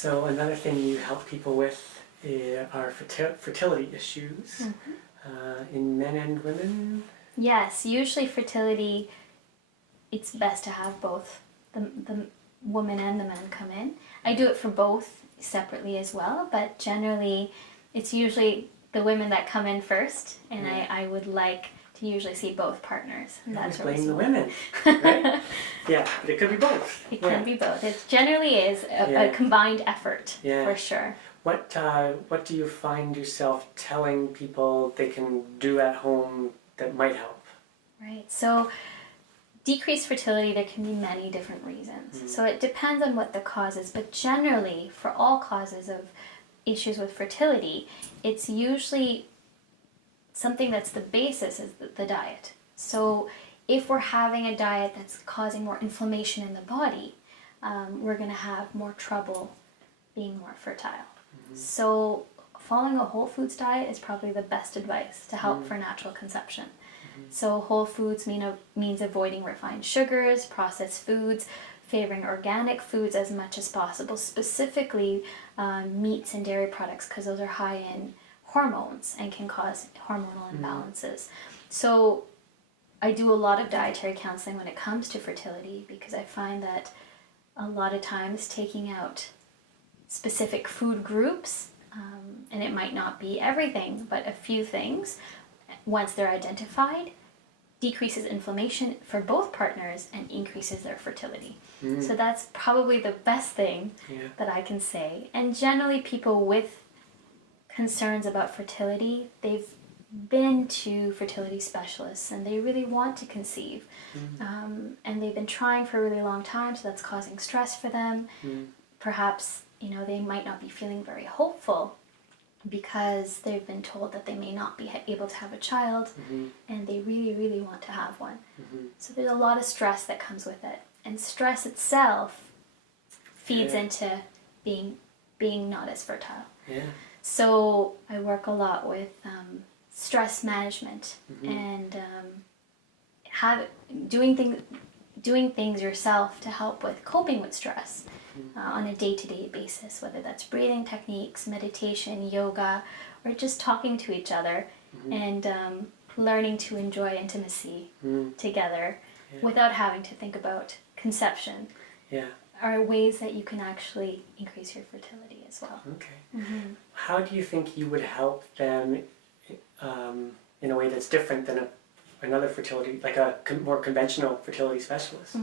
So another thing you help people with are fertility issues in men and women? Yes, usually fertility, it's best to have both the woman and the man come in. I do it for both separately as well, but generally it's usually the women that come in first, and I would like to usually see both partners. And You always that's blame the women, right? Yeah, but it could be both. It can be both. It generally is a combined effort, for sure. What do you find yourself telling people they can do at home that might help? Right. So decreased fertility, there can be many different reasons. So it depends on what the cause is, but generally for all causes of issues with fertility, it's usually something that's the basis is the diet. So if we're having a diet that's causing more inflammation in the body, we're going to have more trouble being more fertile. So following a whole foods diet is probably the best advice to help for natural conception. So whole foods means avoiding refined sugars, processed foods, favoring organic foods as much as possible, specifically meats and dairy products, because those are high in hormones and can cause hormonal imbalances. So I do a lot of dietary counseling when it comes to fertility, because I find that a lot of times taking out specific food groups, and it might not be everything, but a few things, once they're identified, decreases inflammation for both partners and increases their fertility. So that's probably the best thing that I can say. And generally people with concerns about fertility, they've been to fertility specialists and they really want to conceive. And they've been trying for a really long time, so that's causing stress for them. Perhaps, they might not be feeling very hopeful because they've been told that they may not be able to have a child, and they really, really want to have one. So there's a lot of stress that comes with it. And stress itself feeds into being not as fertile. So I work a lot with stress management and doing things yourself to help with coping with stress on a day-to-day basis, whether that's breathing techniques, meditation, yoga, or just talking to each other and learning to enjoy intimacy together without having to think about conception. Are ways that you can actually increase your fertility as well. Okay. How do you think you would help them in a way that's different than another fertility, like a more conventional fertility specialist?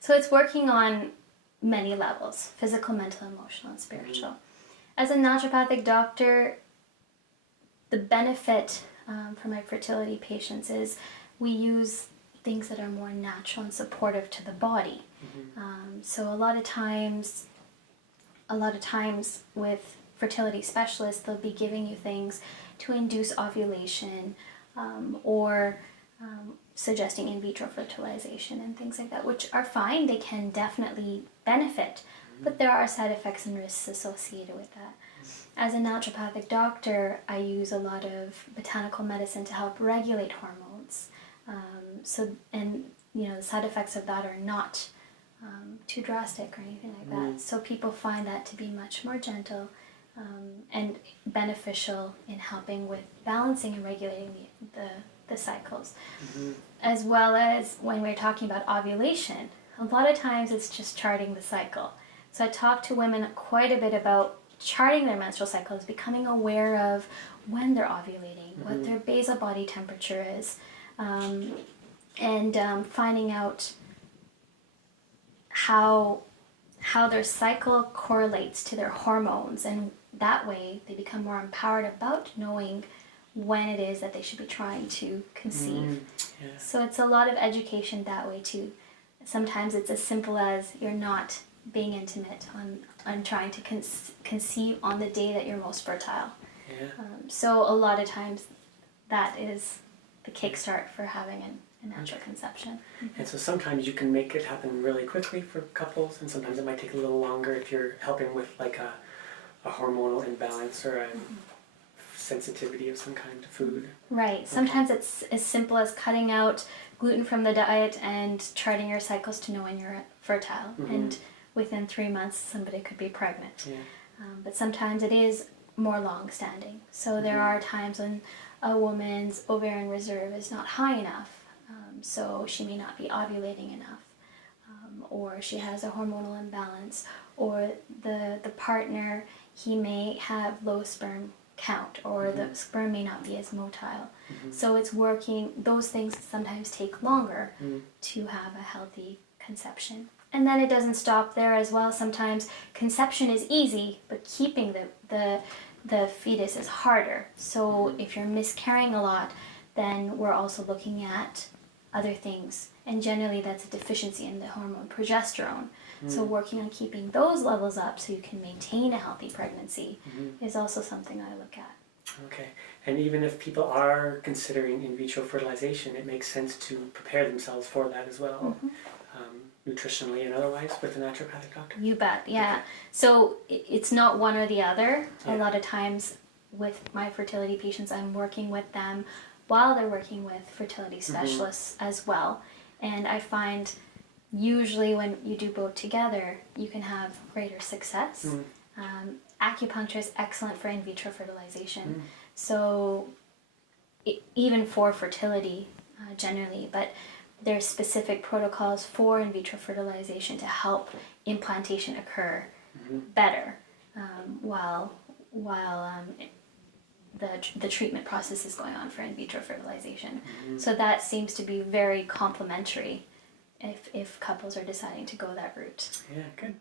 So it's working on many levels: physical, mental, emotional, and spiritual. As a naturopathic doctor, the benefit for my fertility patients is we use things that are more natural and supportive to the body. So a lot of times with fertility specialists, they'll be giving you things to induce ovulation, or suggesting in vitro fertilization and things like that, which are fine. They can definitely benefit, but there are side effects and risks associated with that. As a naturopathic doctor, I use a lot of botanical medicine to help regulate hormones. The side effects of that are not too drastic or anything like that. So people find that to be much more gentle and beneficial in helping with balancing and regulating the cycles. As well as when we're talking about ovulation, a lot of times it's just charting the cycle. So I talk to women quite a bit about charting their menstrual cycles, becoming aware of when they're ovulating, what their basal body temperature is, and finding out how their cycle correlates to their hormones, and that way they become more empowered about knowing when it is that they should be trying to conceive. So it's a lot of education that way too. Sometimes it's as simple as you're not being intimate on trying to conceive on the day that you're most fertile. So a lot of times that is the kickstart for having a natural conception. And so sometimes you can make it happen really quickly for couples, and sometimes it might take a little longer if you're helping with like a hormonal imbalance or a sensitivity of some kind to food. Right. Sometimes it's as simple as cutting out gluten from the diet and charting your cycles to know when you're fertile. And within 3 months somebody could be pregnant. Yeah. But sometimes it is more long-standing. So there are times when a woman's ovarian reserve is not high enough, so she may not be ovulating enough, or she has a hormonal imbalance, or the partner, he may have low sperm count, or the sperm may not be as motile. So it's working, those things sometimes take longer to have a healthy conception. And then it doesn't stop there as well. Sometimes conception is easy, but keeping the fetus is harder. So if you're miscarrying a lot, then we're also looking at other things. And generally that's a deficiency in the hormone progesterone. So working on keeping those levels up so you can maintain a healthy pregnancy is also something I look at. Okay. And even if people are considering in vitro fertilization, it makes sense to prepare themselves for that as well, nutritionally and otherwise, with a naturopathic doctor? You bet, yeah. Okay. So it's not one or the other. Yeah. A lot of times with my fertility patients, I'm working with them while they're working with fertility specialists as well. And I find usually when you do both together, you can have greater success. Acupuncture is excellent for in vitro fertilization. So even for fertility generally, but there's specific protocols for in vitro fertilization to help implantation occur better while the treatment process is going on for in vitro fertilization. So that seems to be very complementary if couples are deciding to go that route. Yeah, good.